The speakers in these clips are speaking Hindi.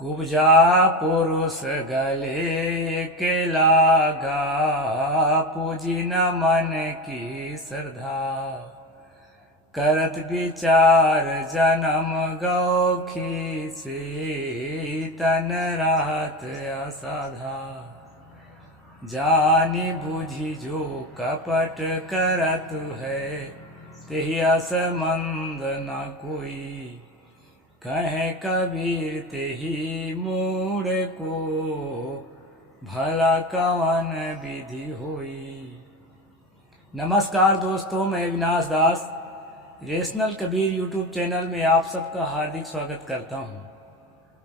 कुब्जा पुरुष गले के लागा, पूजी न मन की श्रद्धा। करत विचार जन्म गौखी से, तन राहत असाधा। जानी बुझी जो कपट करत है, तेहि असमंद न कोई। कहे कबीर तेहि मूढ़ को, भला कवन विधि होई। नमस्कार दोस्तों, मैं अविनाश दास रेशनल कबीर यूट्यूब चैनल में आप सबका हार्दिक स्वागत करता हूं।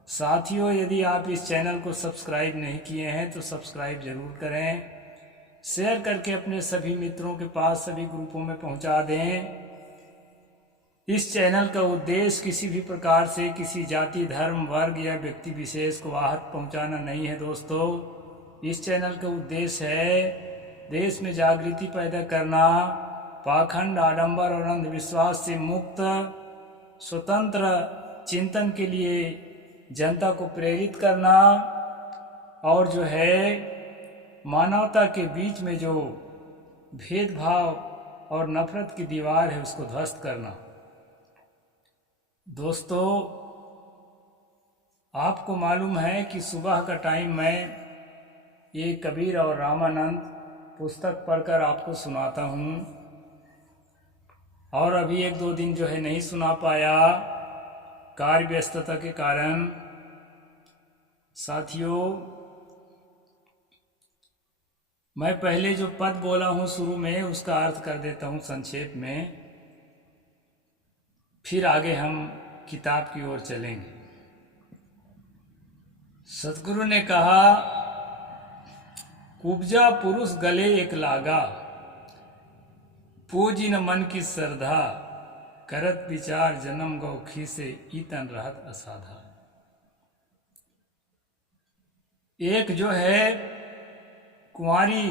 साथियों, यदि आप इस चैनल को सब्सक्राइब नहीं किए हैं तो सब्सक्राइब जरूर करें, शेयर करके अपने सभी मित्रों के पास सभी ग्रुपों में पहुंचा दें। इस चैनल का उद्देश्य किसी भी प्रकार से किसी जाति, धर्म, वर्ग या व्यक्ति विशेष को आहत पहुंचाना नहीं है। दोस्तों, इस चैनल का उद्देश्य है देश में जागृति पैदा करना, पाखंड, आडंबर और अंधविश्वास से मुक्त स्वतंत्र चिंतन के लिए जनता को प्रेरित करना, और जो है मानवता के बीच में जो भेदभाव और नफरत की दीवार है उसको ध्वस्त करना। दोस्तों, आपको मालूम है कि सुबह का टाइम मैं ये कबीर और रामानंद पुस्तक पढ़कर आपको सुनाता हूँ, और अभी एक दो दिन जो है नहीं सुना पाया कार्य व्यस्तता के कारण। साथियों, मैं पहले जो पद बोला हूँ शुरू में उसका अर्थ कर देता हूँ संक्षेप में, फिर आगे हम किताब की ओर चलेंगे। सतगुरु ने कहा, कुब्जा पुरुष गले एक लागा, पूजी न मन की श्रद्धा। करत विचार जन्म गौखी से, ईतन रहत असाधा। एक जो है कुंवारी,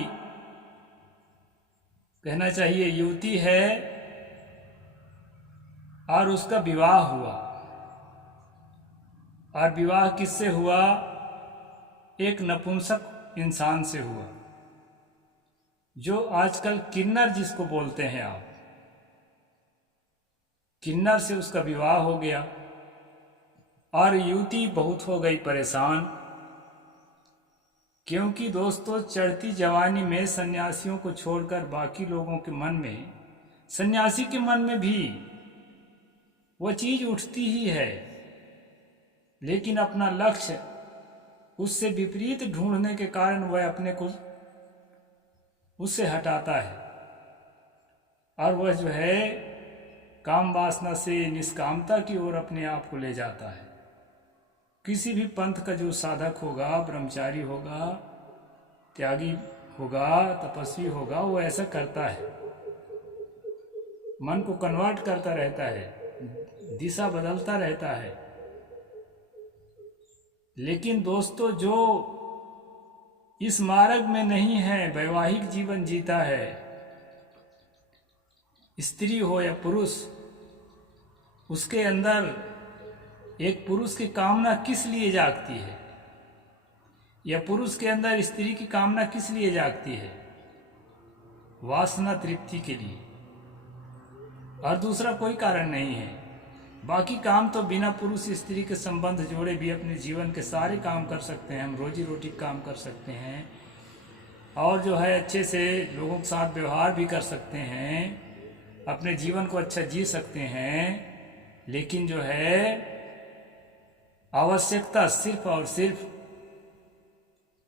कहना चाहिए युवती है, और उसका विवाह हुआ। और विवाह किससे हुआ? एक नपुंसक इंसान से हुआ, जो आजकल किन्नर जिसको बोलते हैं आप, किन्नर से उसका विवाह हो गया। और युवती बहुत हो गई परेशान, क्योंकि दोस्तों चढ़ती जवानी में सन्यासियों को छोड़कर बाकी लोगों के मन में, सन्यासी के मन में भी वो चीज उठती ही है, लेकिन अपना लक्ष्य उससे विपरीत ढूंढने के कारण वह अपने को उससे हटाता है, और वह जो है काम वासना से निष्कामता की ओर अपने आप को ले जाता है। किसी भी पंथ का जो साधक होगा, ब्रह्मचारी होगा, त्यागी होगा, तपस्वी होगा, वो ऐसा करता है, मन को कन्वर्ट करता रहता है, दिशा बदलता रहता है। लेकिन दोस्तों, जो इस मार्ग में नहीं है, वैवाहिक जीवन जीता है, स्त्री हो या पुरुष, उसके अंदर एक पुरुष की कामना किस लिए जागती है, या पुरुष के अंदर स्त्री की कामना किस लिए जागती है? वासना तृप्ति के लिए, और दूसरा कोई कारण नहीं है। बाकी काम तो बिना पुरुष स्त्री के संबंध जोड़े भी अपने जीवन के सारे काम कर सकते हैं, हम रोजी रोटी काम कर सकते हैं, और जो है अच्छे से लोगों के साथ व्यवहार भी कर सकते हैं, अपने जीवन को अच्छा जी सकते हैं। लेकिन जो है आवश्यकता सिर्फ और सिर्फ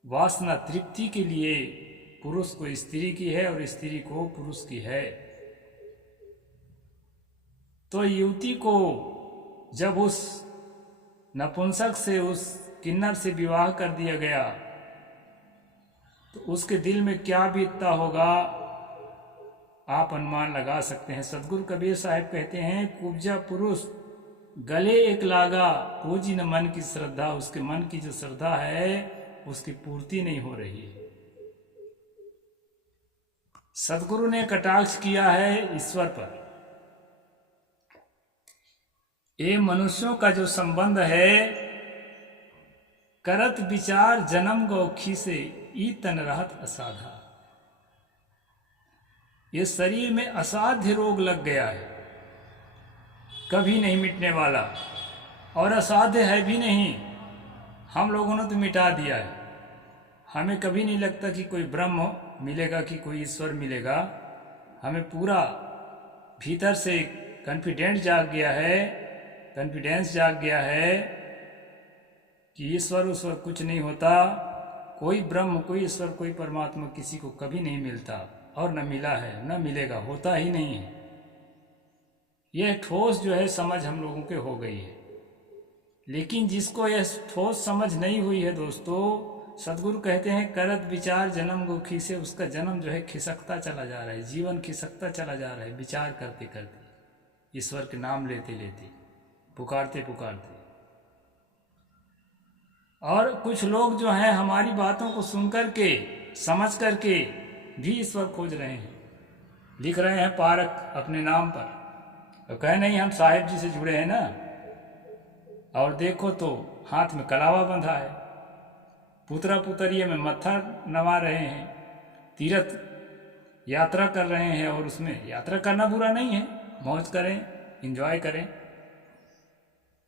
वासना तृप्ति के लिए पुरुष को स्त्री की है और स्त्री को पुरुष की है। तो युवती को जब उस नपुंसक से, उस किन्नर से विवाह कर दिया गया, तो उसके दिल में क्या बीतता होगा आप अनुमान लगा सकते हैं। सतगुरु कबीर साहब कहते हैं, कुब्जा पुरुष गले एक लागा, पूजी न मन की श्रद्धा। उसके मन की जो श्रद्धा है उसकी पूर्ति नहीं हो रही है। सतगुरु ने कटाक्ष किया है ईश्वर पर। ये मनुष्यों का जो संबंध है करत विचार जन्म गौखी से ई तन रहत असाधा। ये शरीर में असाध्य रोग लग गया है, कभी नहीं मिटने वाला, और असाध्य है भी नहीं। हम लोगों ने तो मिटा दिया है। हमें कभी नहीं लगता कि कोई ब्रह्म मिलेगा, कि कोई ईश्वर मिलेगा। हमें पूरा भीतर से कॉन्फिडेंस जाग गया है कि ईश्वर उस वक्त कुछ नहीं होता। कोई ब्रह्म, कोई ईश्वर, कोई परमात्मा किसी को कभी नहीं मिलता, और न मिला है, न मिलेगा, होता ही नहीं है। यह ठोस जो है समझ हम लोगों के हो गई है। लेकिन जिसको यह ठोस समझ नहीं हुई है दोस्तों, सदगुरु कहते हैं करत विचार जन्म गोखी से, उसका जन्म जो है खिसकता चला जा रहा है, जीवन खिसकता चला जा रहा है, विचार करते करते, ईश्वर के नाम लेते लेते, पुकारते पुकारते। और कुछ लोग जो हैं हमारी बातों को सुन करके, समझ करके भी ईश्वर खोज रहे हैं, लिख रहे हैं पारक अपने नाम पर, तो कहे नहीं हम साहिब जी से जुड़े हैं ना। और देखो तो हाथ में कलावा बंधा है, पुतरा पुतरिया में मत्था नवा रहे हैं, तीर्थ यात्रा कर रहे हैं। और उसमें यात्रा करना बुरा नहीं है, मौज करें, एंजॉय करें,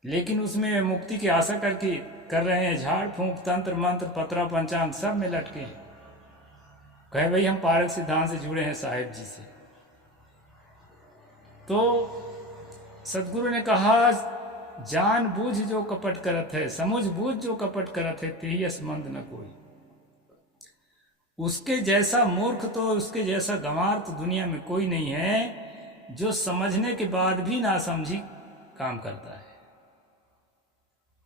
लेकिन उसमें मुक्ति की आशा करके कर रहे हैं। झाड़ फूंक, तंत्र मंत्र, पतरा पंचांग सब में लटके। कहे भाई हम पारक सिद्धांत से जुड़े हैं साहिब जी से। तो सदगुरु ने कहा जान बूझ जो कपट करत है, समझ बूझ जो कपट करत है, तेहि असमंद न कोई। उसके जैसा मूर्ख तो, उसके जैसा गंवार तो दुनिया में कोई नहीं है, जो समझने के बाद भी ना समझी काम करता है।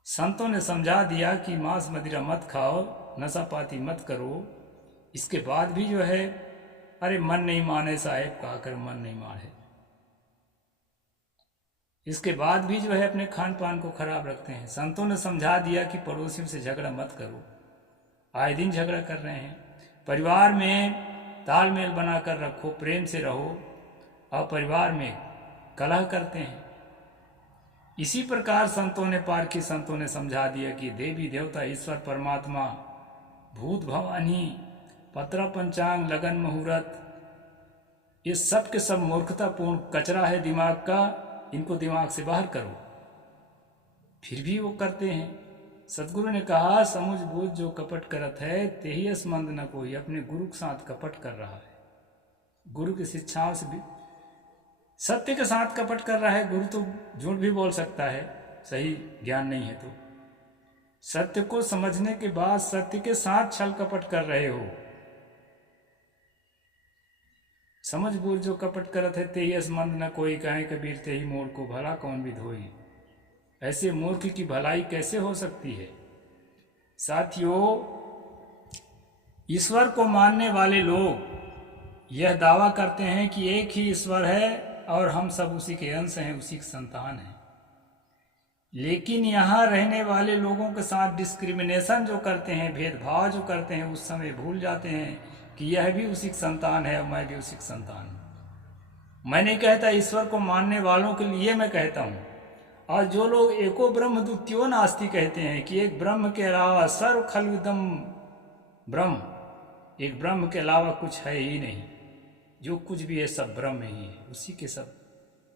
संतों ने समझा दिया कि मांस मदिरा मत खाओ, नशा पाती मत करो, इसके बाद भी जो है अरे मन नहीं माने साहेब कहकर मन नहीं माने, इसके बाद भी जो है अपने खान पान को खराब रखते हैं। संतों ने समझा दिया कि पड़ोसियों से झगड़ा मत करो, आए दिन झगड़ा कर रहे हैं। परिवार में तालमेल बनाकर रखो, प्रेम से रहो, और परिवार में कलह करते हैं। इसी प्रकार संतों ने, पारखी संतों ने समझा दिया कि देवी देवता, ईश्वर परमात्मा, भूत भवानी, पत्रा पंचांग, लगन मुहूर्त, ये सब के सब मूर्खतापूर्ण कचरा है दिमाग का, इनको दिमाग से बाहर करो। फिर भी वो करते हैं। सदगुरु ने कहा समझ बूझ जो कपट करत है, तेहि असमंद न कोई। अपने गुरु के साथ कपट कर रहा है, गुरु की शिक्षाओं से भी सत्य के साथ कपट कर रहा है। गुरु तो झूठ भी बोल सकता है, सही ज्ञान नहीं है तो। सत्य को समझने के बाद सत्य के साथ छल कपट कर रहे हो। समझ बूझ जो कपट करत है, तेहि असमंद न कोई। कहे कबीर तेहि मोर को भला कौन भी धोई। ऐसे मूर्ख की भलाई कैसे हो सकती है। साथियों, ईश्वर को मानने वाले लोग यह दावा करते हैं कि एक ही ईश्वर है और हम सब उसी के अंश हैं, उसी के संतान हैं। लेकिन यहाँ रहने वाले लोगों के साथ डिस्क्रिमिनेशन जो करते हैं, भेदभाव जो करते हैं, उस समय भूल जाते हैं कि यह भी उसी की संतान है और मैं भी उसी की संतान हूँ। मैं नहीं कहता, ईश्वर को मानने वालों के लिए मैं कहता हूँ। और जो लोग एको ब्रह्म द्वितीयो नास्ति कहते हैं कि एक ब्रह्म के अलावा सर्व खलविदम ब्रह्म, एक ब्रह्म के अलावा कुछ है ही नहीं, जो कुछ भी है सब ब्रह्म ही है, उसी के सब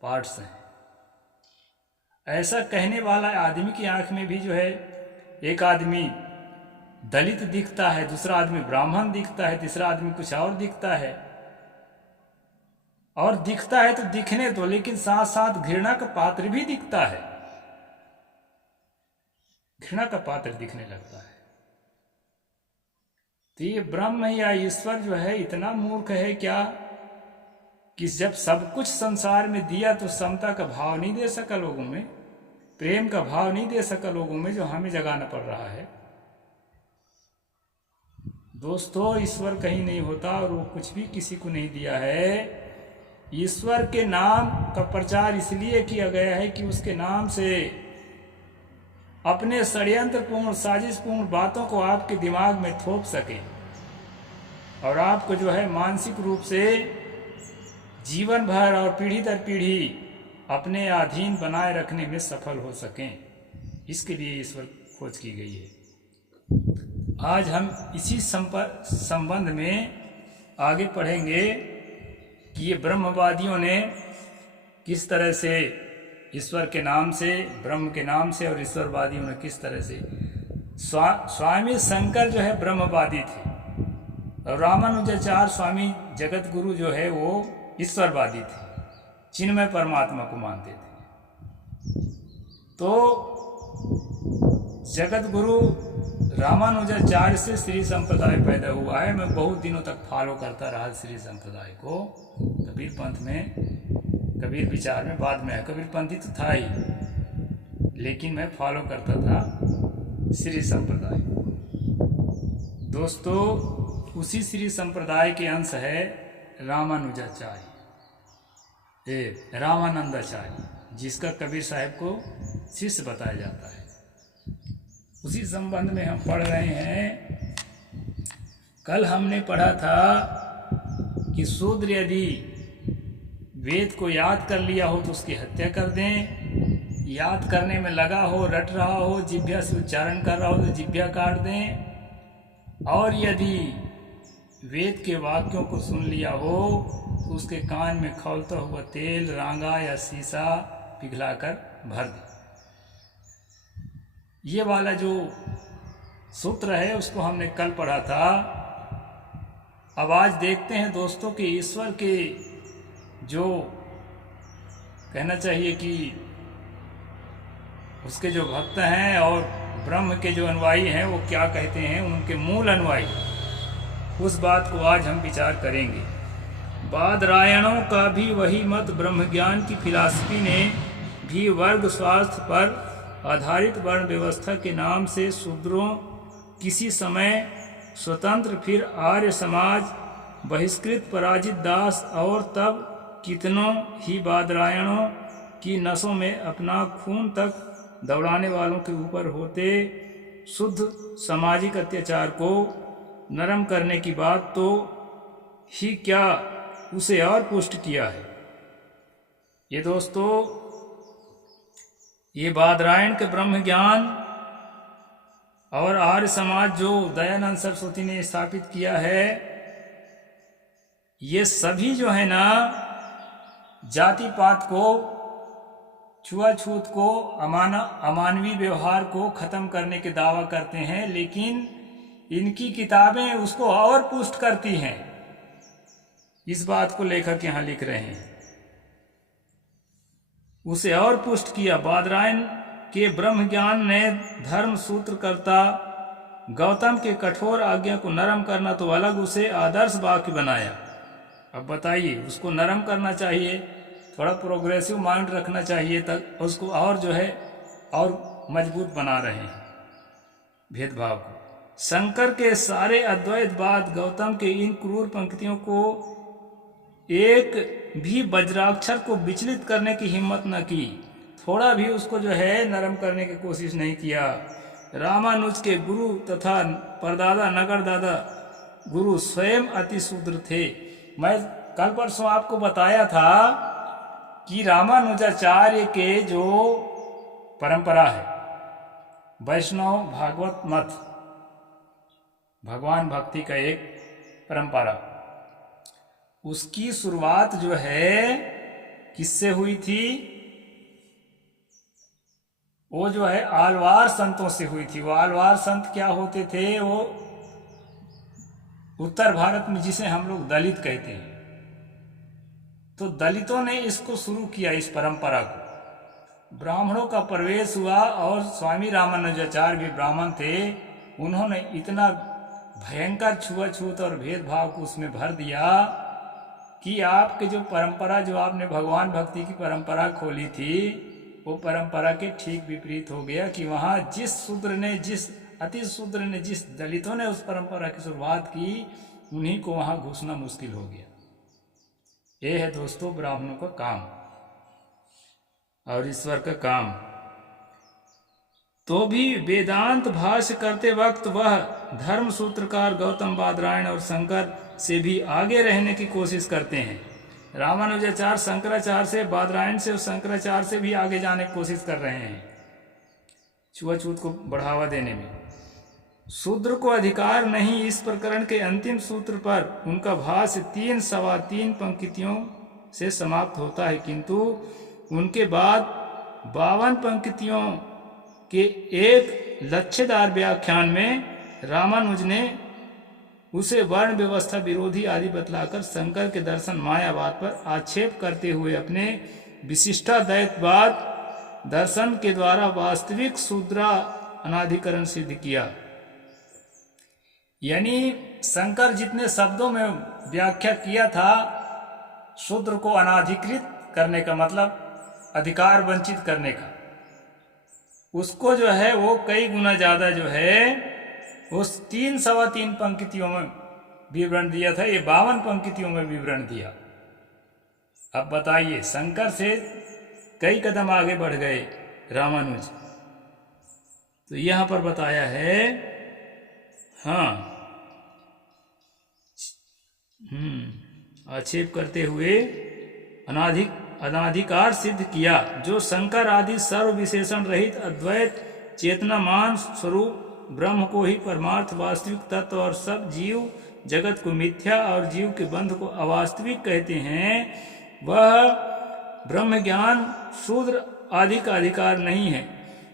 पार्ट्स हैं। ऐसा कहने वाला आदमी की आंख में भी जो है, एक आदमी दलित दिखता है, दूसरा आदमी ब्राह्मण दिखता है, तीसरा आदमी कुछ और दिखता है। और दिखता है तो दिखने दो, लेकिन साथ साथ घृणा का पात्र भी दिखता है, घृणा का पात्र दिखने लगता है। तो ये ब्रह्म या ईश्वर जो है इतना मूर्ख है क्या कि जब सब कुछ संसार में दिया तो समता का भाव नहीं दे सका लोगों में, प्रेम का भाव नहीं दे सका लोगों में, जो हमें जगाना पड़ रहा है। दोस्तों, ईश्वर कहीं नहीं होता और वो कुछ भी किसी को नहीं दिया है। ईश्वर के नाम का प्रचार इसलिए किया गया है कि उसके नाम से अपने षड्यंत्रपूर्ण, साजिशपूर्ण बातों को आपके दिमाग में थोप सके और आपको जो है मानसिक रूप से जीवन भर और पीढ़ी दर पीढ़ी अपने अधीन बनाए रखने में सफल हो सकें। इसके लिए ईश्वर खोज की गई है। आज हम इसी संबंध में आगे पढ़ेंगे कि ये ब्रह्मवादियों ने किस तरह से ईश्वर के नाम से, ब्रह्म के नाम से, और ईश्वरवादियों ने किस तरह से। स्वामी शंकर जो है ब्रह्मवादी थे, और रामानुजाचार्य स्वामी जगत गुरु जो है वो ईश्वरवादी थे, चिन्मय परमात्मा को मानते थे। तो जगत गुरु रामानुजाचार्य से श्री संप्रदाय पैदा हुआ है। मैं बहुत दिनों तक फॉलो करता रहा श्री संप्रदाय को, कबीर पंथ में, कबीर विचार में बाद में है, कबीर पंथी तो था ही, लेकिन मैं फॉलो करता था श्री संप्रदाय। दोस्तों, उसी श्री संप्रदाय के अंश है रामानुजाचार्य, रामानंदाचार्य, जिसका कबीर साहब को शिष्य बताया जाता है। उसी संबंध में हम पढ़ रहे हैं। कल हमने पढ़ा था कि शूद्र यदि वेद को याद कर लिया हो तो उसकी हत्या कर दें, याद करने में लगा हो, रट रहा हो, जिह्वा से उच्चारण कर रहा हो तो जिह्वा काट दें, और यदि वेद के वाक्यों को सुन लिया हो तो उसके कान में खौलता हुआ तेल, रांगा या शीशा पिघलाकर भर दे। ये वाला जो सूत्र है उसको हमने कल पढ़ा था। अब आज देखते हैं दोस्तों कि ईश्वर के जो कहना चाहिए कि उसके जो भक्त हैं और ब्रह्म के जो अनुयायी हैं वो क्या कहते हैं, उनके मूल अनुयायी, उस बात को आज हम विचार करेंगे। बादरायणों का भी वही मत, ब्रह्म ज्ञान की फिलॉसफी ने भी वर्ग स्वास्थ्य पर आधारित वर्ण व्यवस्था के नाम से शूद्रों किसी समय स्वतंत्र, फिर आर्य समाज, बहिष्कृत, पराजित दास, और तब कितनों ही बादरायणों की नसों में अपना खून तक दौड़ाने वालों के ऊपर होते शुद्ध सामाजिक अत्याचार को नरम करने की बात तो ही क्या उसे और पुष्ट किया है। ये दोस्तों, ये बादरायण के ब्रह्म ज्ञान और आर्य समाज जो दयानंद सरस्वती ने स्थापित किया है, ये सभी जो है ना जाति पात को, छुआछूत को, अमानवीय व्यवहार को खत्म करने के दावा करते हैं, लेकिन इनकी किताबें उसको और पुष्ट करती हैं। इस बात को लेखक यहाँ लिख रहे हैं, उसे और पुष्ट किया। बादरायण के ब्रह्म ज्ञान ने धर्म सूत्रकर्ता गौतम के कठोर आज्ञा को नरम करना तो अलग, उसे आदर्श वाक्य बनाया। अब बताइए, उसको नरम करना चाहिए, थोड़ा प्रोग्रेसिव माइंड रखना चाहिए, तक उसको और जो है और मजबूत बना रहे हैं भेदभाव को। शंकर के सारे अद्वैतवाद गौतम के इन क्रूर पंक्तियों को एक भी वज्राक्षर को विचलित करने की हिम्मत न की, थोड़ा भी उसको जो है नरम करने की कोशिश नहीं किया। रामानुज के गुरु तथा परदादा नगरदादा गुरु स्वयं अति शूद्र थे। मैं कल परसों आपको बताया था कि रामानुजाचार्य के जो परंपरा है, वैष्णव भागवत मत, भगवान भक्ति का एक परंपरा, उसकी शुरुआत जो है किससे हुई थी? वो जो है आलवार संतों से हुई थी। वो आलवार संत क्या होते थे? वो उत्तर भारत में जिसे हम लोग दलित कहते हैं, तो दलितों ने इसको शुरू किया, इस परंपरा को। ब्राह्मणों का प्रवेश हुआ और स्वामी रामानुजाचार्य भी ब्राह्मण थे। उन्होंने इतना भयंकर छुआछूत और भेदभाव को उसमें भर दिया कि आपके जो परंपरा, जो आपने भगवान भक्ति की परंपरा खोली थी, वो परंपरा के ठीक विपरीत हो गया कि वहाँ जिस शूद्र ने, जिस अति शूद्र ने, जिस दलितों ने उस परंपरा की शुरुआत की, उन्हीं को वहाँ घुसना मुश्किल हो गया। ये है दोस्तों ब्राह्मणों का काम और ईश्वर का काम। तो भी वेदांत भाष्य करते वक्त वह धर्म सूत्रकार गौतम बादरायण और शंकर से भी आगे रहने की कोशिश करते हैं। रामानुजाचार्य शंकराचार्य से, बादरायण से और शंकराचार्य से भी आगे जाने की कोशिश कर रहे हैं छुआछूत को बढ़ावा देने में। शूद्र को अधिकार नहीं। इस प्रकरण के अंतिम सूत्र पर उनका भाष्य 3 सवा 3 पंक्तियों से समाप्त होता है, किंतु उनके बाद 52 पंक्तियों के एक लच्छेदार व्याख्यान में रामानुज ने उसे वर्ण व्यवस्था विरोधी आदि बतलाकर शंकर के दर्शन मायावाद पर आक्षेप करते हुए अपने विशिष्टाद्वैतवाद दर्शन के द्वारा वास्तविक शूद्रा अनाधिकरण सिद्ध किया। यानी शंकर जितने शब्दों में व्याख्या किया था शूद्र को अनाधिकृत करने का, मतलब अधिकार वंचित करने का, उसको जो है वो कई गुना ज्यादा जो है उस 3 सवा 3 पंक्तियों में विवरण दिया था, ये 52 पंक्तियों में विवरण दिया। अब बताइए, शंकर से कई कदम आगे बढ़ गए रामानुज। तो यहां पर बताया है, हाँ, आक्षेप करते हुए अनाधिकार सिद्ध किया, जो शंकर आदि सर्व विशेषण रहित अद्वैत चेतनामान स्वरूप ब्रह्म को ही परमार्थ वास्तविक तत्व और सब जीव जगत को मिथ्या और जीव के बंध को अवास्तविक कहते हैं, वह ब्रह्म ज्ञान शूद्र आदि का अधिकार नहीं है।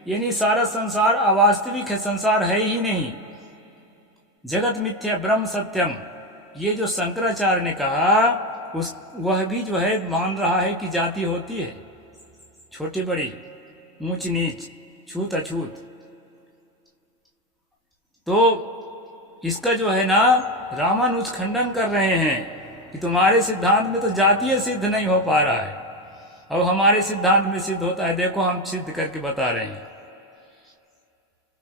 यानी सारा संसार अवास्तविक है, संसार है ही नहीं, जगत मिथ्या ब्रह्म सत्यम, ये जो शंकराचार्य ने कहा वह भी जो है मान रहा है कि जाति होती है, छोटी बड़ी, ऊंच नीच, छूत अछूत। तो इसका जो है ना रामानुज खंडन कर रहे हैं कि तुम्हारे सिद्धांत में तो जातीय सिद्ध नहीं हो पा रहा है, और हमारे सिद्धांत में सिद्ध होता है, देखो हम सिद्ध करके बता रहे हैं।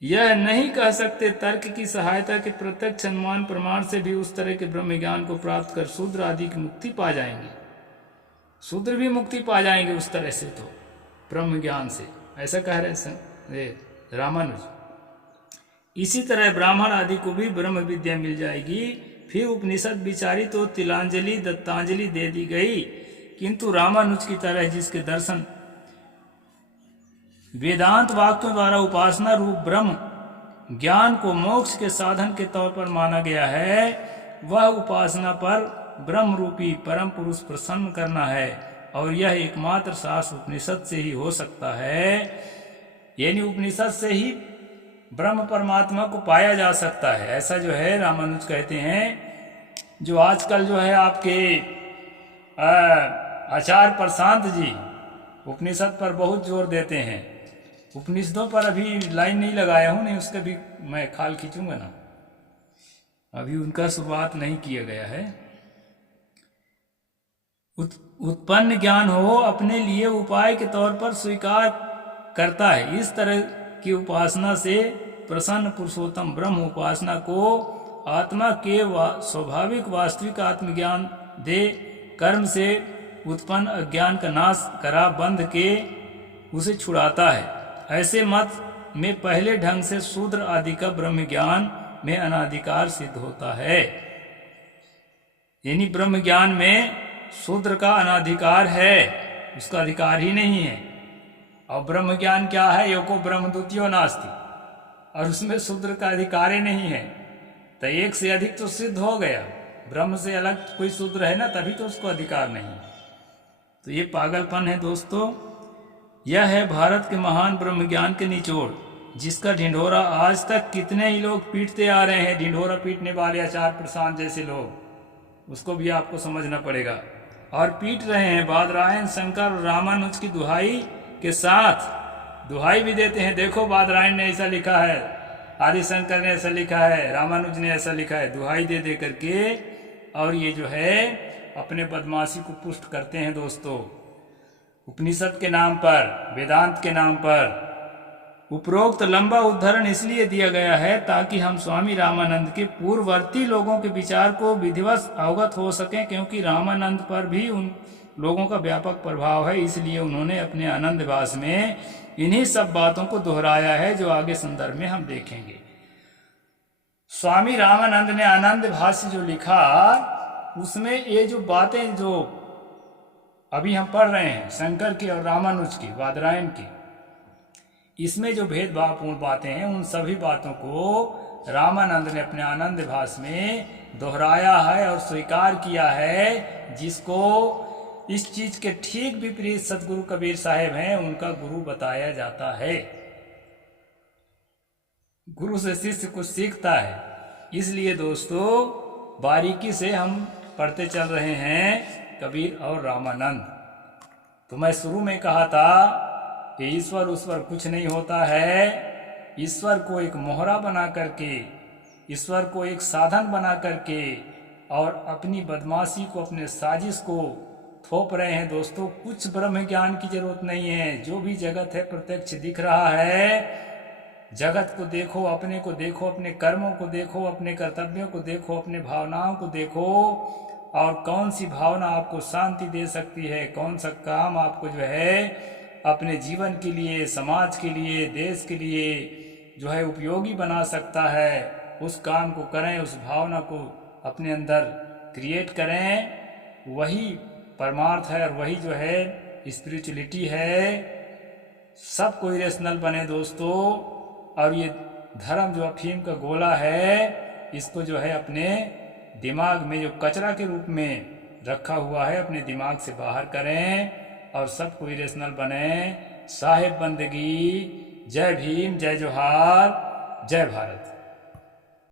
यह नहीं कह सकते तर्क की सहायता के प्रत्यक्ष अनुमान प्रमाण से भी उस तरह के ब्रह्म ज्ञान को प्राप्त कर शूद्र आदि की मुक्ति पा जाएंगे। शूद्र भी मुक्ति पा जाएंगे उस तरह से, तो ब्रह्म ज्ञान से, ऐसा कह रहे रामानुज। इसी तरह ब्राह्मण आदि को भी ब्रह्म विद्या मिल जाएगी। फिर उपनिषद विचारी तो तिलांजलि दत्तांजलि दे दी गई, किंतु रामानुज की तरह जिसके दर्शन वेदांत वाक्यों द्वारा उपासना रूप ब्रह्म ज्ञान को मोक्ष के साधन के तौर पर माना गया है, वह उपासना पर ब्रह्म रूपी परम पुरुष प्रसन्न करना है, और यह एकमात्र शास्त्र उपनिषद से ही हो सकता है। यानी उपनिषद से ही ब्रह्म परमात्मा को पाया जा सकता है, ऐसा जो है रामानुज कहते हैं। जो आजकल जो है आपके आचार्य प्रशांत जी उपनिषद पर बहुत जोर देते हैं, उपनिषदों पर अभी लाइन नहीं लगाया हूं, नहीं उसका भी मैं खाल खींचूंगा ना, अभी उनका शुरुआत नहीं किया गया है। उत्पन्न ज्ञान हो अपने लिए उपाय के तौर पर स्वीकार करता है। इस तरह की उपासना से प्रसन्न पुरुषोत्तम ब्रह्म उपासना को आत्मा के स्वाभाविक वास्तविक आत्मज्ञान दे, कर्म से उत्पन्न अज्ञान का नाश करा बंध के उसे छुड़ाता है। ऐसे मत में पहले ढंग से शूद्र आदि का ब्रह्म ज्ञान में अनाधिकार सिद्ध होता है। यानी ब्रह्म ज्ञान में शूद्र का अनाधिकार है, उसका अधिकार ही नहीं है। और ब्रह्म ज्ञान क्या है? एको ब्रह्म द्वितीयो नास्ति, और उसमें शूद्र का अधिकार ही नहीं है। तो एक से अधिक तो सिद्ध हो गया, ब्रह्म से अलग कोई शूद्र है ना, तभी तो उसको अधिकार नहीं। तो ये पागलपन है दोस्तों। यह है भारत के महान ब्रह्म ज्ञान के निचोड़, जिसका ढिंढोरा आज तक कितने ही लोग पीटते आ रहे हैं। ढिंढोरा पीटने वाले आचार्य प्रशांत जैसे लोग, उसको भी आपको समझना पड़ेगा। और पीट रहे हैं, बादरायण शंकर और रामानुज की दुहाई के साथ दुहाई भी देते हैं। देखो बादरायण ने ऐसा लिखा है, आदिशंकर ने ऐसा लिखा है, रामानुज ने ऐसा लिखा है, दुहाई दे दे करके। और ये जो है अपने बदमाशी को पुष्ट करते हैं दोस्तों, उपनिषद के नाम पर, वेदांत के नाम पर। उपरोक्त लंबा उद्धरण इसलिए दिया गया है ताकि हम स्वामी रामानंद के पूर्ववर्ती लोगों के विचार को विधिवत अवगत हो सकें, क्योंकि रामानंद पर भी उन लोगों का व्यापक प्रभाव है। इसलिए उन्होंने अपने आनंद भाष में इन्हीं सब बातों को दोहराया है, जो आगे संदर्भ में हम देखेंगे। स्वामी रामानंद ने आनंद भाष्य जो लिखा, उसमें ये जो बातें जो अभी हम पढ़ रहे हैं शंकर की और रामानुज की, बादरायण की, इसमें जो भेदभावपूर्ण बातें हैं उन सभी बातों को रामानंद ने अपने आनंद भाष्य में दोहराया है और स्वीकार किया है, जिसको इस चीज के ठीक विपरीत सदगुरु कबीर साहेब हैं उनका गुरु बताया जाता है। गुरु से शिष्य कुछ सीखता है। इसलिए दोस्तों बारीकी से हम पढ़ते चल रहे हैं कबीर और रामानंद। तो मैं शुरू में कहा था कि ईश्वर उस पर कुछ नहीं होता है। ईश्वर को एक मोहरा बना करके, ईश्वर को एक साधन बना करके और अपनी बदमाशी को, अपने साजिश को थोप रहे हैं। दोस्तों कुछ ब्रह्म ज्ञान की जरूरत नहीं है। जो भी जगत है प्रत्यक्ष दिख रहा है। जगत को देखो, अपने को देखो, अपने कर्मों को देखो, अपने कर्तव्यों को देखो, अपने भावनाओं को देखो, और कौन सी भावना आपको शांति दे सकती है, कौन सा काम आपको जो है अपने जीवन के लिए, समाज के लिए, देश के लिए जो है उपयोगी बना सकता है, उस काम को करें, उस भावना को अपने अंदर क्रिएट करें। वही परमार्थ है और वही जो है स्पिरिचुअलिटी है। सब कोई रेशनल बने दोस्तों। और ये धर्म जो अफीम का गोला है, इसको जो है अपने दिमाग में जो कचरा के रूप में रखा हुआ है, अपने दिमाग से बाहर करें और सब कोई रेशनल बने। साहिब बंदगी। जय भीम, जय जोहार, जय भारत।